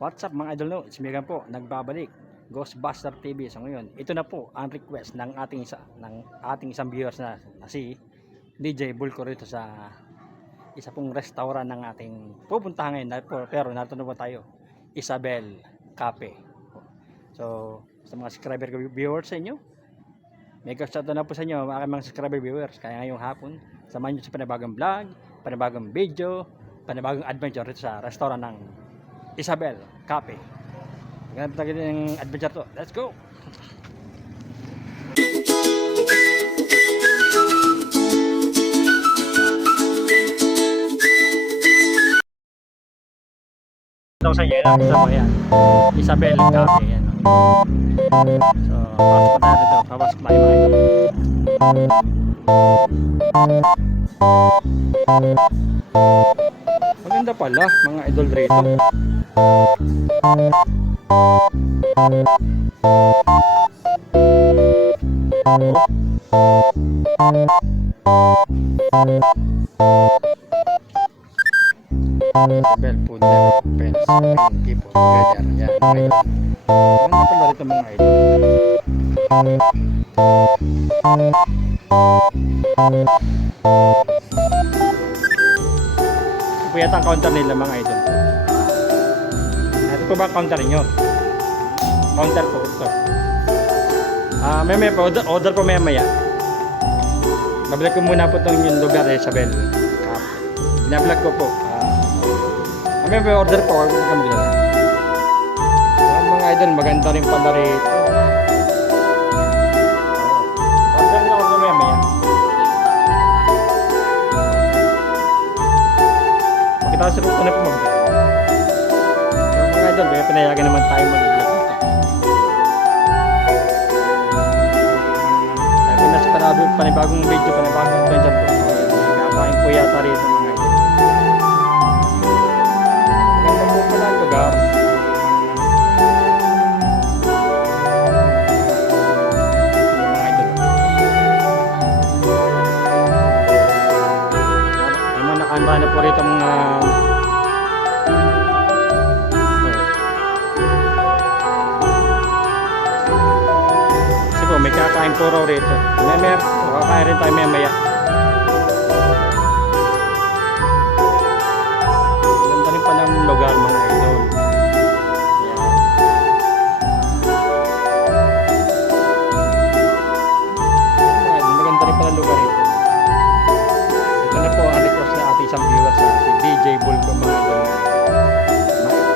What's up mga idol, no? It's Megan po, nagbabalik Ghostbuster TV. So ngayon, ito na po ang request ng ating isang viewers na si DJ Bulco rito sa isa pong restaurant ng ating pupuntahan ngayon. Pero narito na po tayo, Isabel Cafe. So sa mga subscriber viewers sa inyo, mega shout na po sa inyo mga subscriber viewers. Kaya ngayong hapon, samahan nyo sa panibagong vlog, panibagong video, panibagong adventure rito sa restaurant ng Isabel Cafe. Ganap tayo ng adventure to. Let's go! Ito sa inyo, ito po yan. Isabel Cafe. Yan. So, pasok na tayo dito. Papasok tayo mga idol. Maganda pala mga idol rito. Isabel Food Network Pens and People Together. Yan mga idol. Maganda pala rito mga idol. Ito po yata ang counter nila mga idol. Ito po ba ang counter ninyo? Counter po ito. May order po maya. Bablog ko muna po itong yung lugar Isabel Cafe. Binablog ko po. May order po. Huwag ka maglala. Mga idol, maganda rin pala rito. Order na ako maya. Pakita sa ko na po mag-vlog. So mga idol, pinayagan naman tayo mag-vlog. Panibagong video, panibagong adventure po. Kakain po yata rito mga idol. Maganda po pala ang lugar. Mga idol. May mga nakahanda na po rito mga may kakain po raw rito. Kakain rin tayo maya. Ganda rin pala ang lugar mga idol. Ayan. Maganda rin pala ang lugar rito. Ito na po ang request na ating isang viewer sa si DJ Bulco mga idol.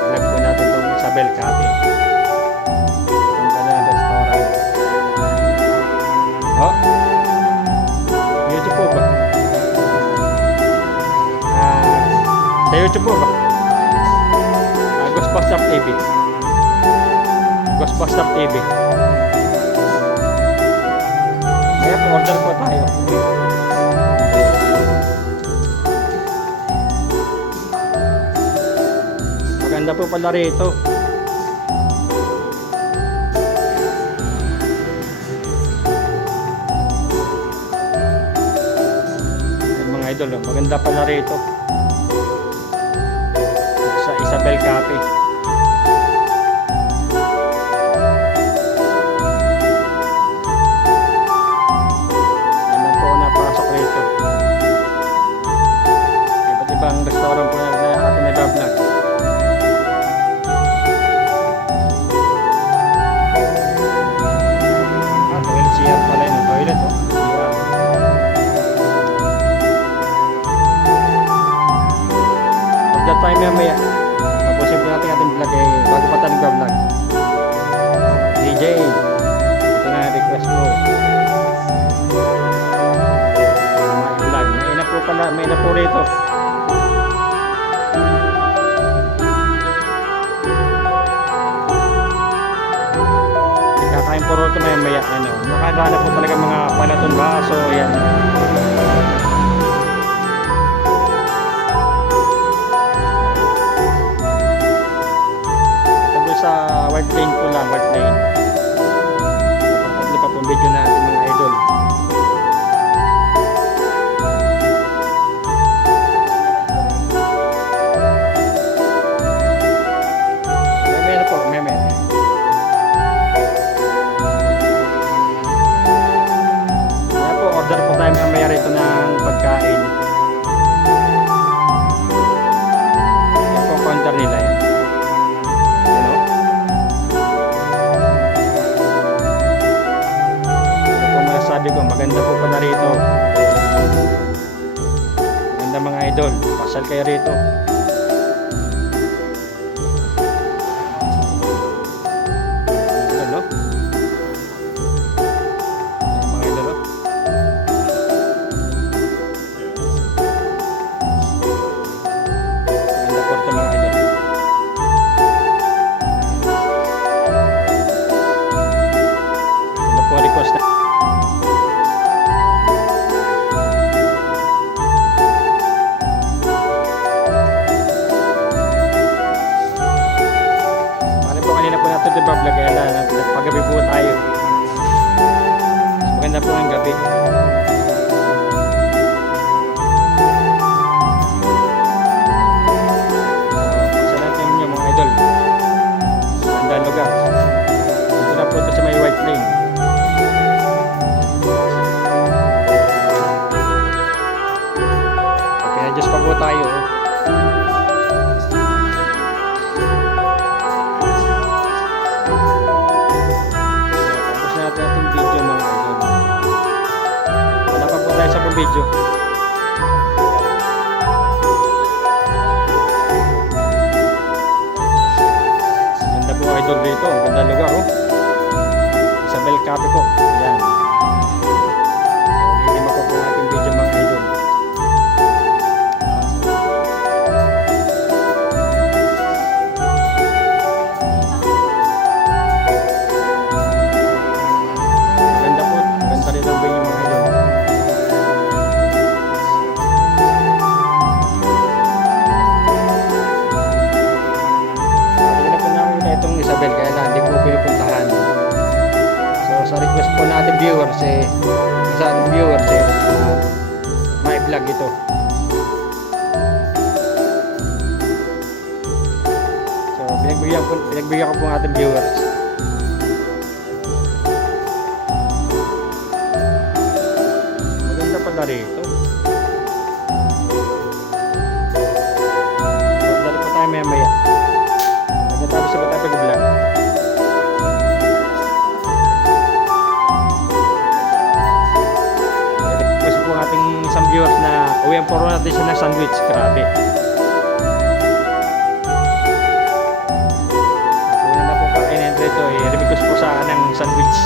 Vlog po natin itong Isabel Cafe. Oh, YouTube po ba? Sa YouTube po ba? Ghostbuster TV. Ghostbuster TV. Kaya po, order po tayo. Maganda po pala rito. Idol, maganda pala rito sa Isabel Cafe. Ayan po napasok rito. Iba't ibang restaurant po na ating nag-vlog. Toilet pala yun, toilet oh. That time maya. Tapusin po natin ating vlog bago pa tayo nag-vlog. DJ, ito na request mo. Vlog, may na po rito. Kakain po rito maya. Nakadala po talaga mga panaton baso. Yan. Sa white lane po lang, white lane. Ito pa po video natin mga idol. Pasyal kayo rito. Ayan, no? Ayan, mga idol, no? Ganda po ito mga idol. Ganda po request na. Ano po kanina po natin diba vlog kaya na nagpagabi po tayo. Mas maganda po ang gabi. Sa natin niyo mga idol. Ganda lugar. Dito na po ito sa may White Lane. Okay, adjust pa po tayo. Tapos na natin ating video mga idol. Wala pa po tayo sa pong video. Ganda po idol dito. Ganda lugar oh. Isabel Cafe po. Ayan. So, lilima po po ating video mga idol. Ganda po. Ganda rin ang venue mga idol. Sabi na po namin na itong Isabel kaya lang hindi po pinupuntahan. So sa request po na ating viewers may vlog ito. So pinagbigyan ko po ang ating viewers. Maganda pala rito. Dali po tayo maya maya. Pagkatapos sa tayo pag-vlog. Kasi po ang ating isang viewers na uwihan po natin siya ng sandwich. Grabe. Ako na po kainin dito. I-request po sa akin ng sandwich.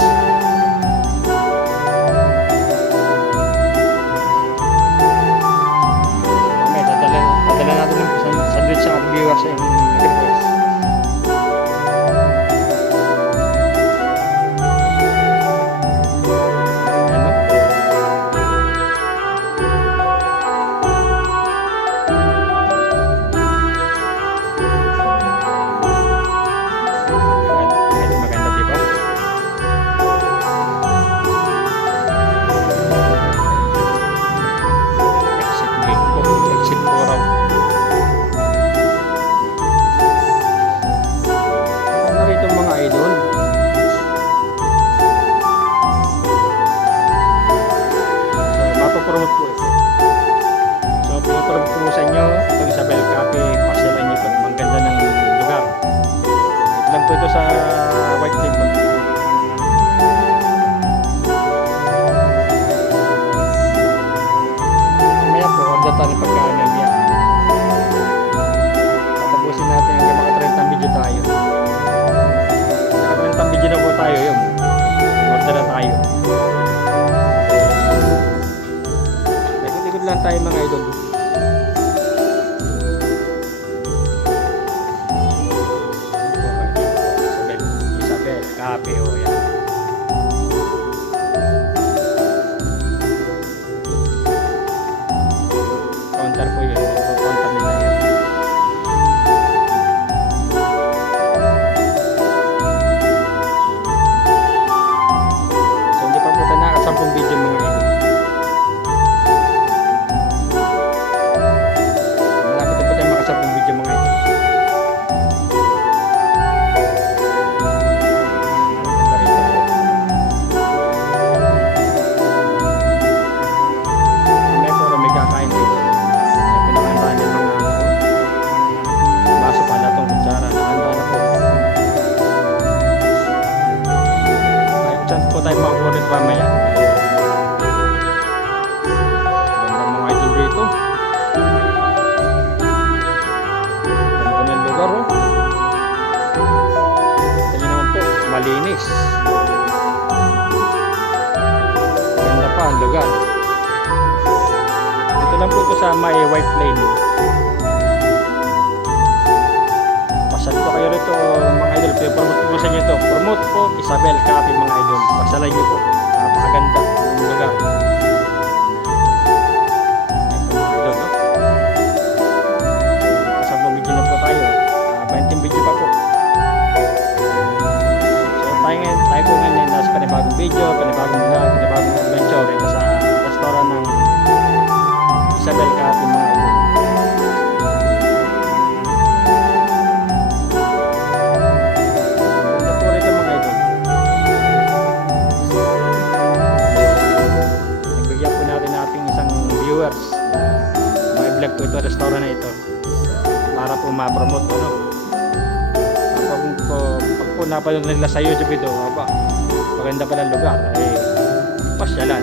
Okay, dadala natin ng sandwich sa ating viewers yung nag-request. Ano? Maganda diba? Exit gate po. Exit po raw. Ano rito mga idol? So, mapapromote po ito. So, pinapromote po sa inyo itong Isabel Cafe. Pasyalan niyo po. Ang ganda ng lugar. Ito lang po ito sa White Lake. Mamaya po, order tayo ng pagkain mamaya. Tatapusin natin hanggang maka 30 video tayo. Maka 30 video na po tayo yun. Order na tayo. Ikot-ikot lang tayo mga idol. Isabel Cafe o yan. Counter po yun. Counter nila yan. So hindi pa po tayo nakasampung video mga idol. guys. Maganda pa ang lugar. Ito lang po ito sa may White Plain. Pasal po kayo rito mga idol. Promote po sa inyo ito. Promote po Isabel Cafe mga idol. Pasalay niyo po. Napakaganda ng lugar. Tayo po ngayon nasa panibagong video, panibagong vlog, panibagong adventure dito sa restaurant ng Isabel Cafe mga idol. Ganda po rito mga idol. Nagbigyan po natin ating isang viewers na may vlog po ito restaurant na ito para po ma-promote po, no? Pag po napanood nila sa YouTube ito, maganda pala ang lugar, pasyalan.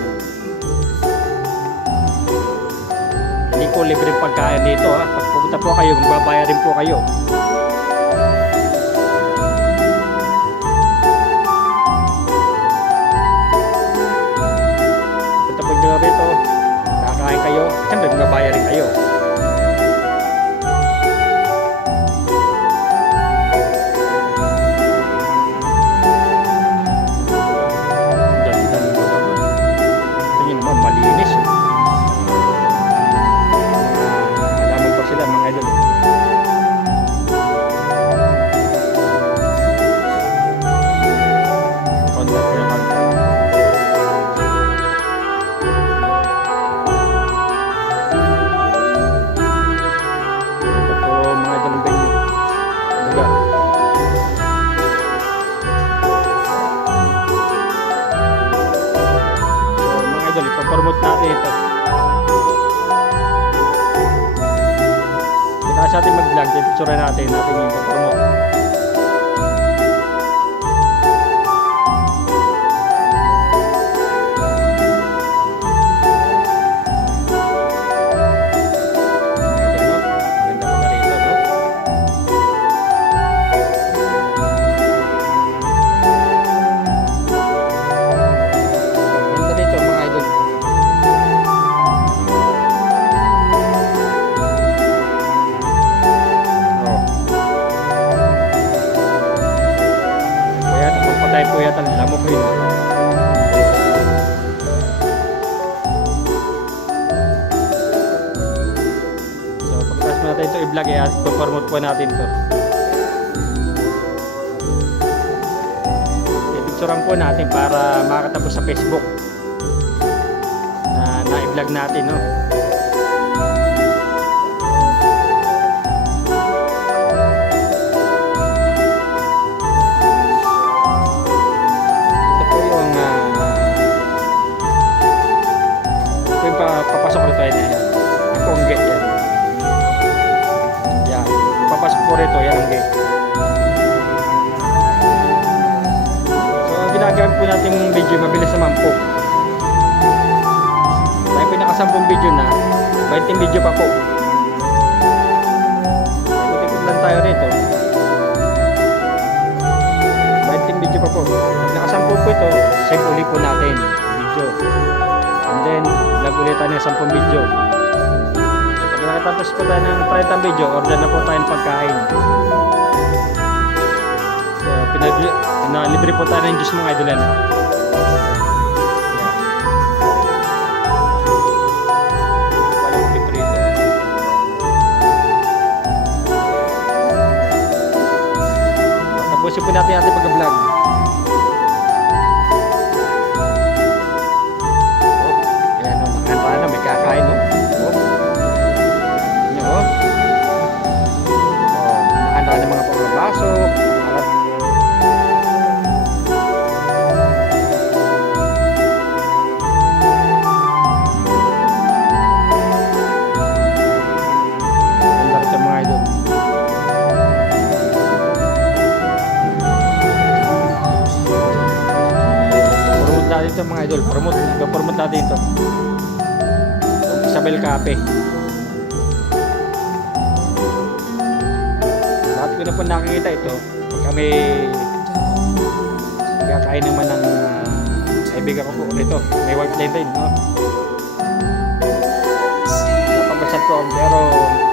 Hindi po libre pagkain dito, ha. Pag pupunta po kayo, magbabayarin po kayo. Punta po nyo rito, kakain kayo, siyempre magbabayarin kayo. Ipapromote natin ito. Kaya sa ating mag-vlog, i-picture natin yung ipapromote. Po yata lamok rin. So pagkatapos natin ito i-vlog, i-promote po natin ito. I-picturean po natin para makatapos sa Facebook na i-vlog natin, no? Papasok rito yan. Ang po ang gate yan. Yan. Papasok po rito. Yan ang gate. So, ginagawa po natin yung video. Mabilis naman po. Tayo po nakasampung video na. 20 video pa po. Ikot-ikot lang tayo rito. 20 video pa po. Nakasampung po ito. Save ulit po natin video. And then, ulitan ng 10 video. Pag nakatapos po tayo ng 30 video, order na po tayo ng pagkain. So, pinalibre po tayo ng juice mga idolan. Walang libre ito. Tapusin po natin ating pag-vlog. Kakain, no? Nakahanda ng mga pagbabaso. Ganda rin mga idol. Promote natin ito mga idol. Promote natin ito. Isabel Cafe. Bakit ko na po nakikita ito pag kami kakain naman ng kaibigan ko po rito. May wife line rin, no? Napapasal ko, pero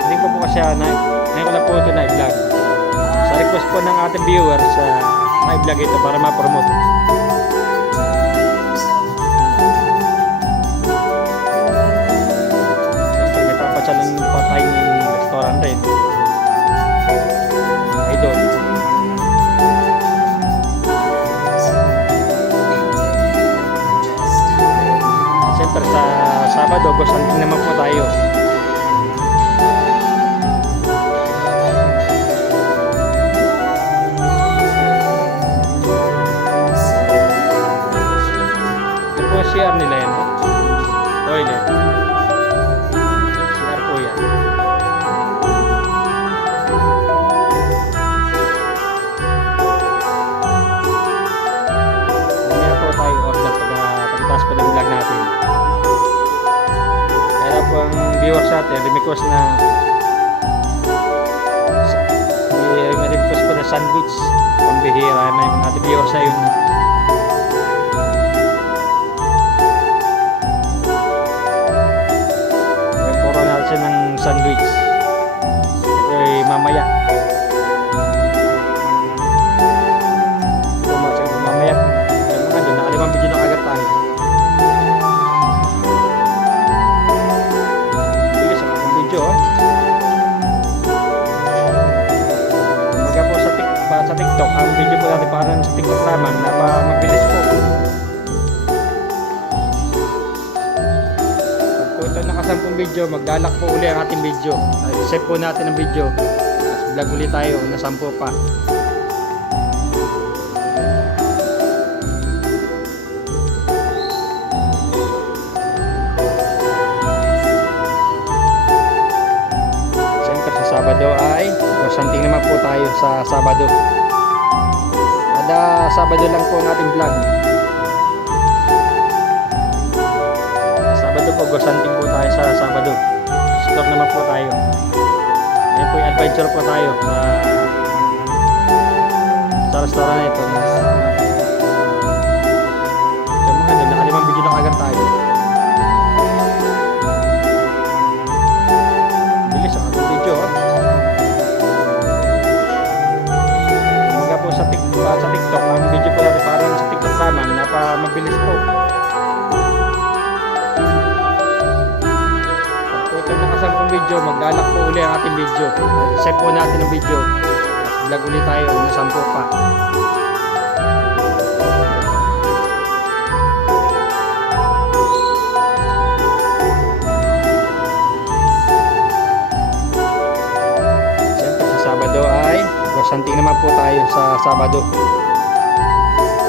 hindi ko po kasi ngayon ko na po ito na i-vlog. Sa request po ng ating viewers, na-vlog ito para ma-promote. Siyempre, may papasalan pa tayong restaurant rin. Idol. Siyempre, sa Sabado, gusto naman po tayo. CR nila yan, no? Toilet. CR po yan. Mamaya po tayo order pagkatapos po ng vlog natin. Kaya po ang viewers natin, request na may request po na sandwich. Pambihira, may mga ating viewers na yun. Ng sandwich mamaya mamaya doon nakalimang video na agad tayo. Bilis ang aking video, kumbaga po sa TikTok ang video po natin parang sa TikTok naman mabilis po. Nakasampung video, maglalak po uli ang ating video. Save po natin ang video. Tapos vlog uli tayo na 10 pa. Siyempre sa Sabado ay santing naman po tayo sa Sabado. Kada Sabado lang po ang ating vlog. Gosanting po tayo sa Sabado. Store naman po tayo. Ngayon po yung adventure po tayo sa restaurant na ito. So mga doon, nakalimang video na agad tayo. Bilis ang ating video. Kumbaga po sa TikTok, ang video po natin parang sa TikTok naman, mabilis po. Nakasangkong video, maglalak po uli ang ating video. Save po natin ang video. Vlog ulit tayo na 10 pa. Siyempre sa Sabado ay santing naman po tayo sa Sabado.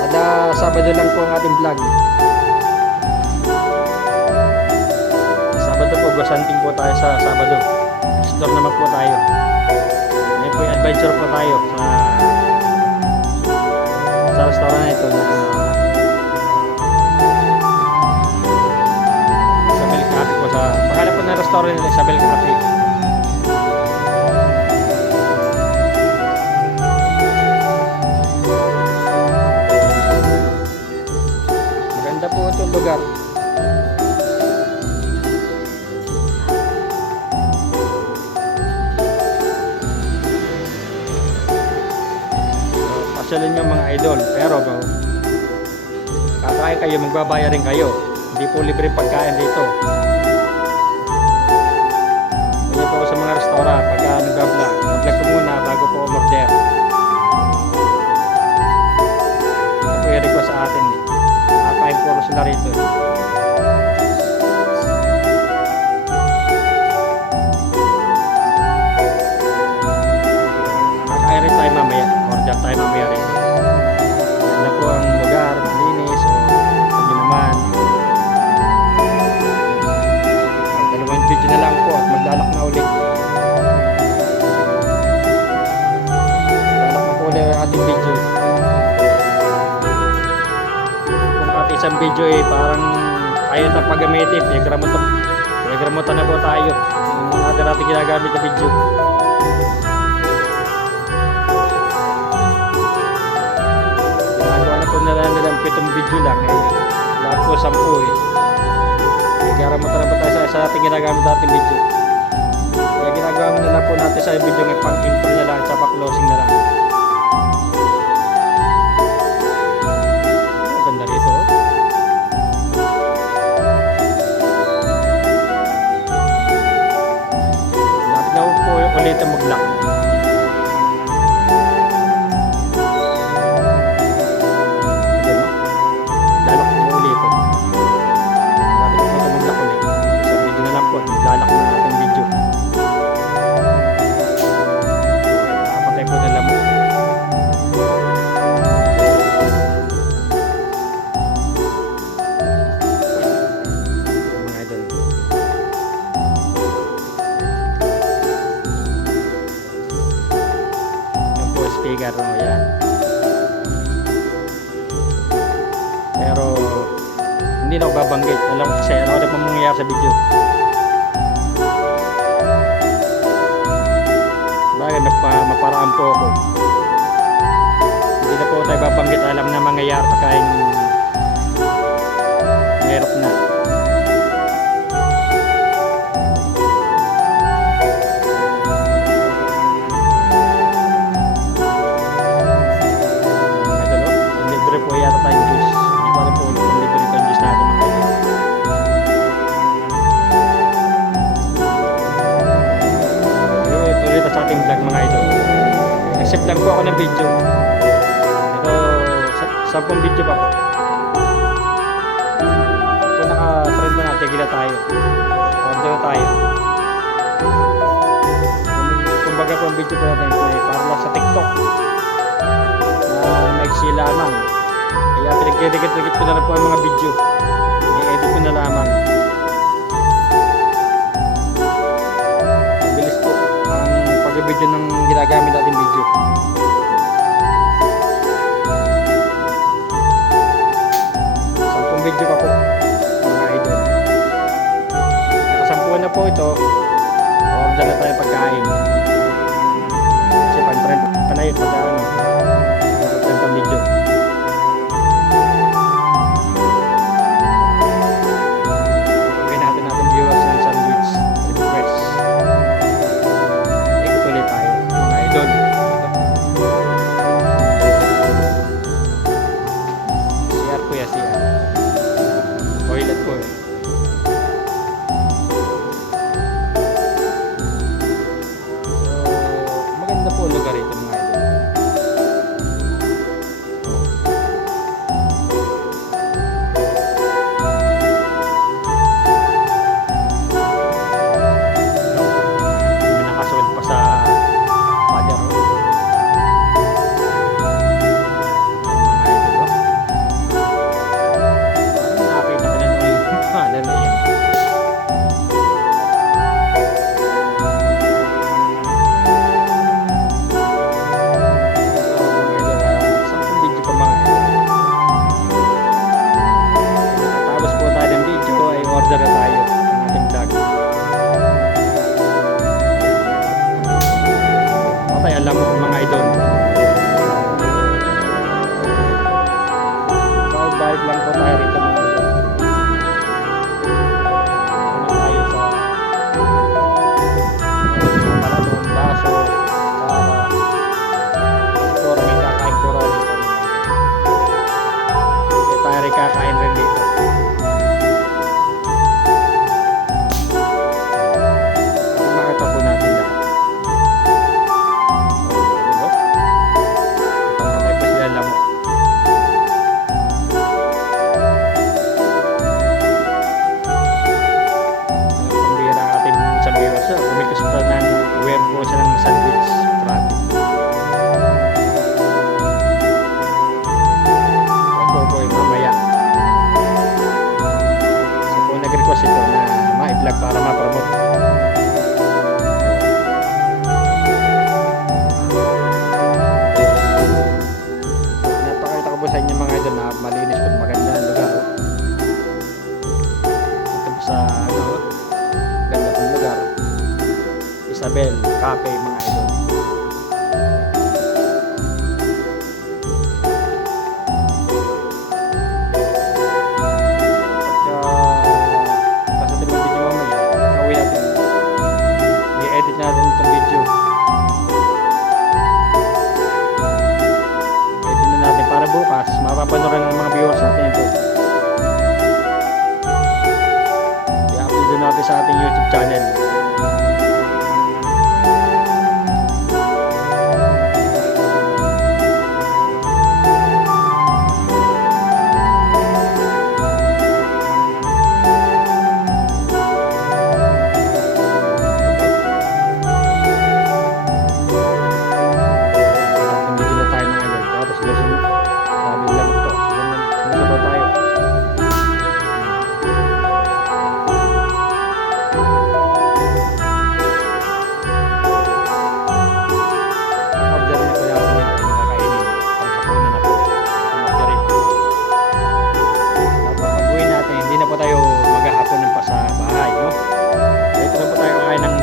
Kada Sabado lang po ang ating vlog. Sabado po, gosanting po tayo sa Sabado. Store naman po tayo. Ngayon po yung adventure po tayo sa restaurant na ito na Isabel Cafe po. Pangalan po ng restaurant nila, Isabel Cafe. Maganda po itong lugar. Pasyalan nyo mga idol, pero kakain kayo, magbabayar rin kayo. Hindi po libre pagkain dito. Ganyan po sa mga restaurant, pagka nag-vlog ko muna bago po umorder. Ito po yung request sa atin. Kakain po sila rito. Kakain rin tayo mamaya. Order tayo mamaya rin. Ano po ang lugar, malinis, o hindi naman. Dalawang video na lang po at maglalak na ulit. Maglalak na po ulit ang ating video. Kung ating isang video parang ayaw na pagamitin, pinagramutan na po tayo yung ating ginagamit na video. kung nila nilang 7 video lang eh. Lahat po 10 eh. Nagkaramutan na po tayo sa ating ginagamit natin video. Kaya ginagawa mo na lang po natin sa video ng pang intro na lang at pa closing na lang. Ganda rito. Lapit na po ulit ang mag-lock. Lalak mo ulit ito. Lapit na po ito mag-lock ulit. Sa video na lang po, lalak na natin video. Nakapatay po na lang mo. Speaker mo yan, pero hindi na ako babanggit, alam ko kasi ano na pa mangyayari sa video. Bagay maparaan po ako, hindi na po tayo babanggit, alam na mangyayari pagkain mahirap na. Sa ating vlog mga idol, except lang po ako ng video, pero 10 video pa po. Kung naka-trend na, tigil na tayo, order na tayo. Kumbaga po ang video po natin para lang sa TikTok na magsila lamang, kaya pinagdidikit-dikit ko na rin po ang mga video, i-edit ko na lamang. Video ng ginagamit natin video. 10 video pa po mga idol. Nakasampuan na po ito. Order na tayo pagkain. Kasi panay pagkain. Nakapagyan pa video. Gawin natin viewers ng sandwich request. Doon. CR po ya, CR. Toilet po eh. So, maganda po lugar ito mga idol. May nakasuot pa sa order na tayo ng ating vlog. Okay, alam mo mga idol. Balik lang po tayo rito mga idol. Ano tayo sa Maladon, Baso, Sara, Store, may kakain po rin dito. May tayo rin kakain rin dito. Kumikas pa ng wear po siya ng sandwich traffic. Ito po ay mamaya. So po nag-request ito na ma-vlog para ma-promote. Napakita ko po sa inyo mga idol na malinis po, maganda ang lugar. Ito po sa ganda pong lugar. Isabel Cafe mga idol. bukas mapapanood ng mga viewers natin ito. I-upload din natin sa ating YouTube channel.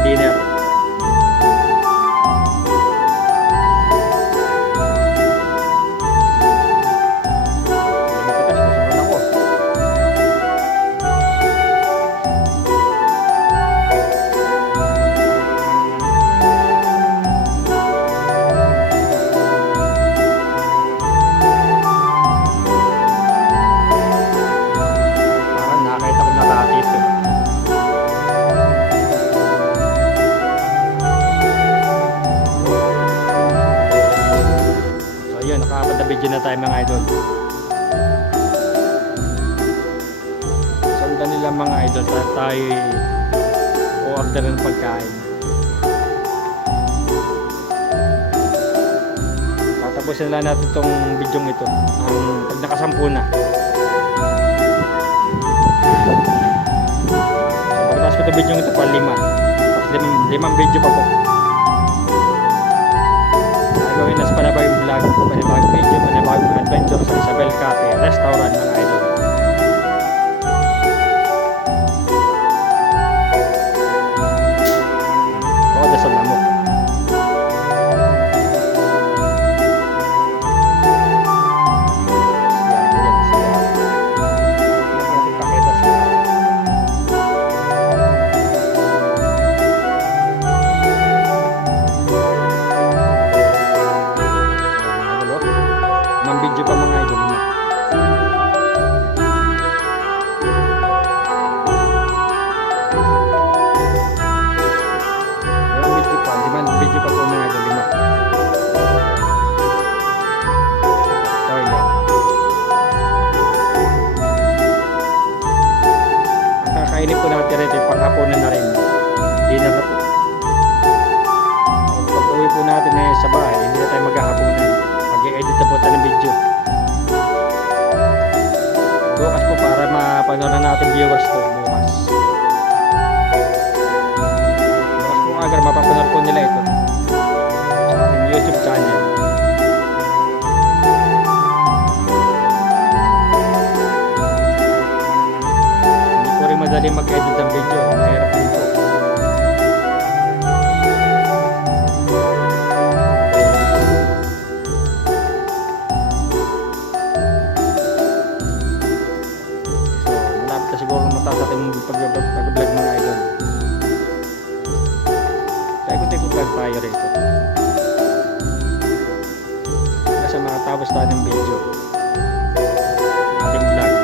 Dinner. Parang nakakita ko na dati ito. Nakapag-video na tayo mga idol. Sundan nila mga idol at tayo o-order ng pagkain. Tatapusin lang natin itong video ito pag nakasampu na. Pagkatapos ko itong video ito pa 5. Tapos 5 video pa po. Gawin na sa panibagong vlog, panibagong video, panibagong adventure sa Isabel Cafe Restaurant mga idol. Bawal sa lamok. Video pa mga idol mo. Video pa po mga idol 5. Toilet. Kakainin po natin rito panghapunan na rin. Dinner na po. Pag uwi po natin sa bahay, hindi na tayo maghahapunan. Mag-edit na po tayo ng video. Bukas po para mapanood na natin viewers to bukas. Bukas po agad mapapanood po nila ito sa ating YouTube channel. Hindi po rin madali mag-edit ng video. Mahirap din po. Siguro mataas ating pag-vlog mga idol. Kaya ikot-ikot lang tayo rito kasi makatapos tayo ng video ating vlog.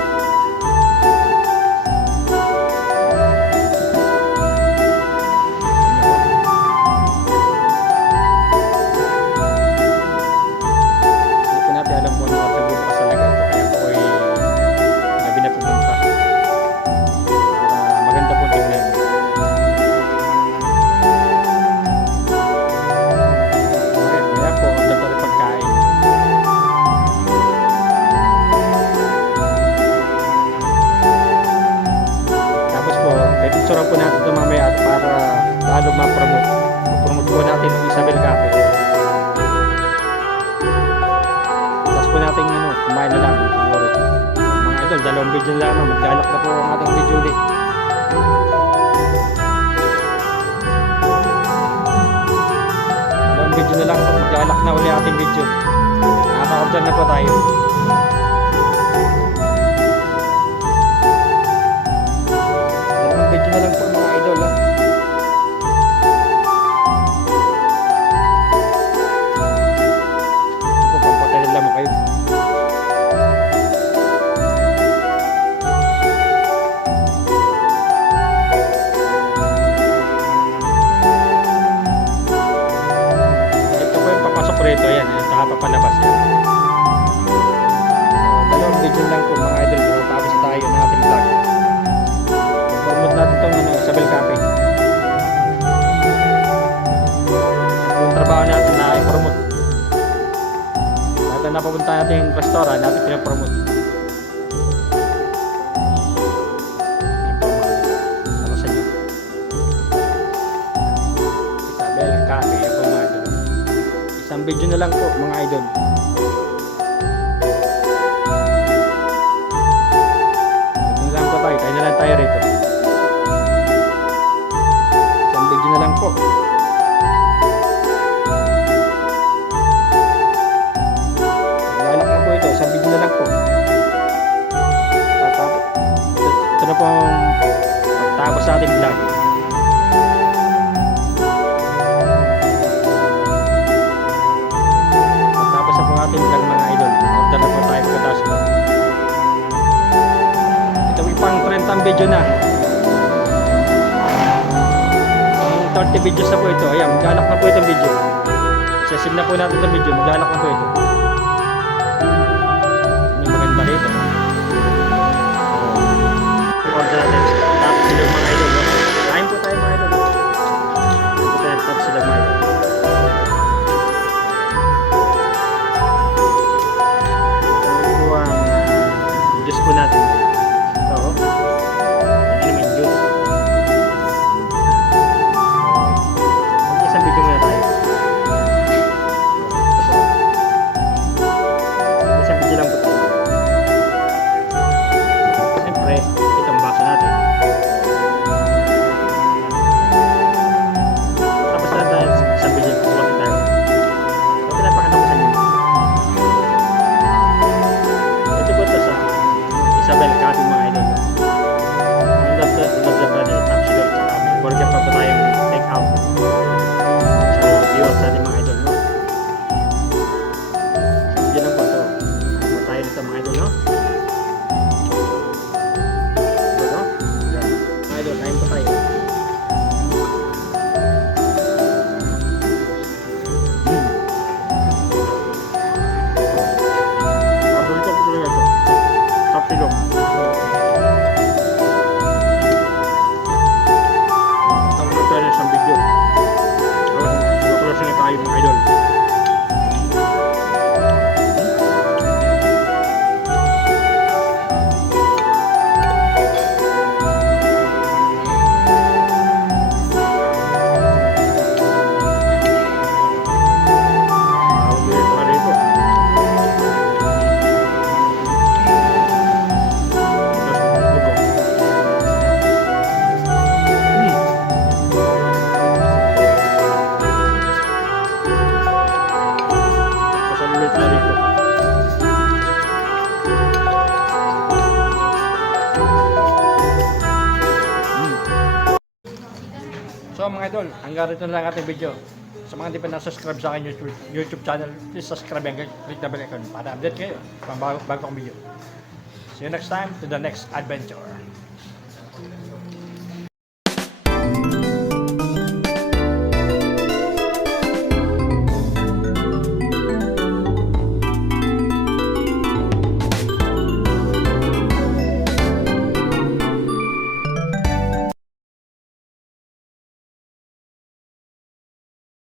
Hindi po natin alam kung ano sa bukas talaga ito, kaya po ay gabi na pumunta. Maganda po tingnan. Kaya po, order pa rin pagkain. Tapos po, pipicturean po natin ito mamaya para lalo ma-promote. Ma-promote po natin yung Isabel Cafe. Tapos po natin kumain na lang siguro. Mga idol, 2 video na lang. Maglalak na po ang ating video ulit. Video na lang po, maglalak na uli ating video. Nakaka-order na po tayo. Dalawang video na lang po mga idol. Ito, pampatay na lang mo kayo. Dalawang video lang po mga idol. Tapos tayo ng ating vlog. Promote natin itong Isabel Cafe. Yung trabaho natin na i-promote. Lahat na napupunta natin yung restaurant natin pinapromote. Para sa inyo. Isabel Cafe. Yan po mga idol. Isang video na lang po mga idol. Tayo na lang tayo rito. Isang video na lang po. Lalak na po ito. Isang video na lang po. Ito na pong tapos sa ating vlog. Tapos na po ating vlog mga idol. Order na po tayo pagkatapos po. Pang 30 video na. Ang 30 videos na po ito. Ayan, maglalak na po itong video. Sesave na po natin itong video. Maglalak na po ito. Yung maganda rito. Order natin. Tapos sila mga idol. Kain po tayo mga idol. Tapos sila mga idol. Ito po ang videos po natin. Isabel Cafe mga idol. Burger pa po tayong take out sa viewers natin mga idol, no? So yun lang po ito. Po tayo dito mga idol, no? Ito, mga idol, kain po tayo. Paborito ko talaga ito. Kapilong. Isang video. Closing na tayo mga idol. So mga idol, hanggang rito na lang ating video. Sa mga hindi pa na-subscribe sa akin YouTube channel, please subscribe and click the bell icon para update kayo pang bago kong video. See you next time to the next adventure.